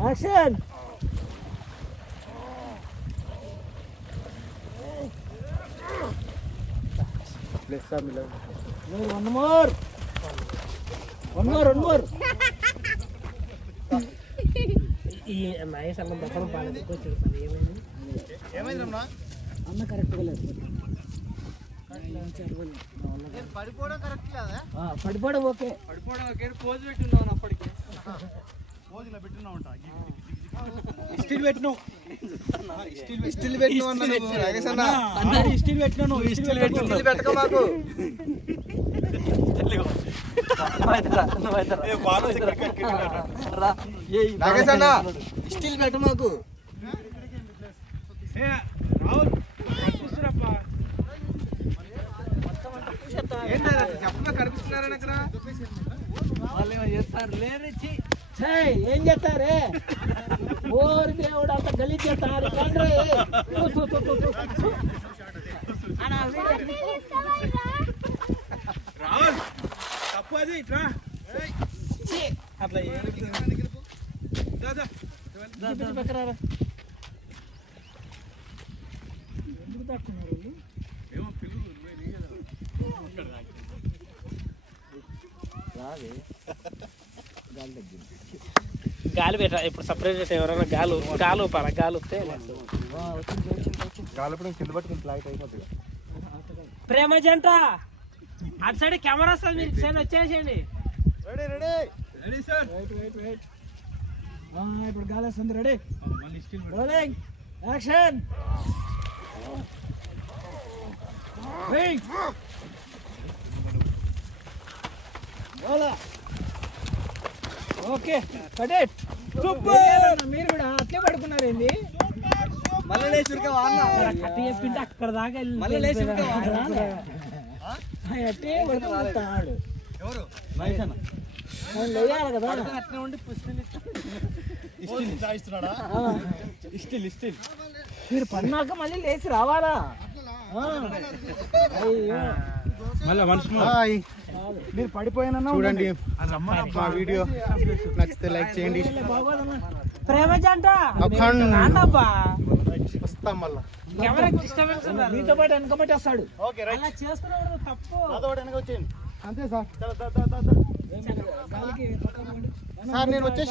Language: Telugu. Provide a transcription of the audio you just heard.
Action one more one more one more ఈ మహేష్ అన్న దక్కడం వచ్చాడు పని ఏమైంది? అన్న కరెక్ట్గా లేదు. పడిపోవడం కరెక్ట్ కదా? ఆ, పడిపోవడం ఓకే. పడిపోవడం ఒకే పోజ్ పెట్టున్నావు అప్పటికి. స్టిల్ పెట్టినావు. స్టిల్ పెట్టినావు. స్టిల్ పెట్టినావు. స్టిల్ స్టిల్ పెట్టక మాకు. నాగేశ్ అన్న స్టిల్ పెట్ట మాకు. చెప్పకుండా కనిపిస్తున్నారని అక్కడ ఛేయ్, ఏం చేస్తారే? ఓరి దేవుడు అంత గలీజ్ చేస్తారు కండ్రి తు, తు, తు, తు, తు. అన్నా, వీడు- తప్పు అది ఇట్లా అట్లా. ఎందుకు దాక్కున్నారు వీళ్ళు? గాలి పెట్ట ఇప్పుడు సపరేట్ ఎవరైనా గాలి గాలి ఊపాల? గాలి ఊపితే ప్రేమ జంట అటు సైడ్ కెమెరా వస్తుంది మీరు సైడ్ వచ్చేసేయండి. Ready ready ready sir wait wait wait ఇప్పుడు గాలి వస్తుంది ready rolling action wait okay cadet super మీరు కూడా అట్లే మళ్ళీ లేచి చెప్పింటే అక్కడ దాకా వెళ్ళి- మళ్ళీ లేచి అట్టే ఎవరు? లేయాలి కదా. ఉండి. ఇస్టిల్ ఇస్టిల్ మీరు పన్నాక మళ్ళీ లేచి రావాలా. మళ్ళీ మీరు. పడిపోయినా చూడండి. మా వీడియో. నచ్చితే లైక్ చేయండి. ప్రేమ జంట వస్తాం మళ్ళా. కెమెరా డిస్టర్బెన్స్ ఉన్నారు మీతో పాటు వెనకబట్టేస్తాడు ఓకే అలా చేస్తున్నాడు తప్పు. వచ్చేయండి. అంతే సార్. సార్ నేను వచ్చేసి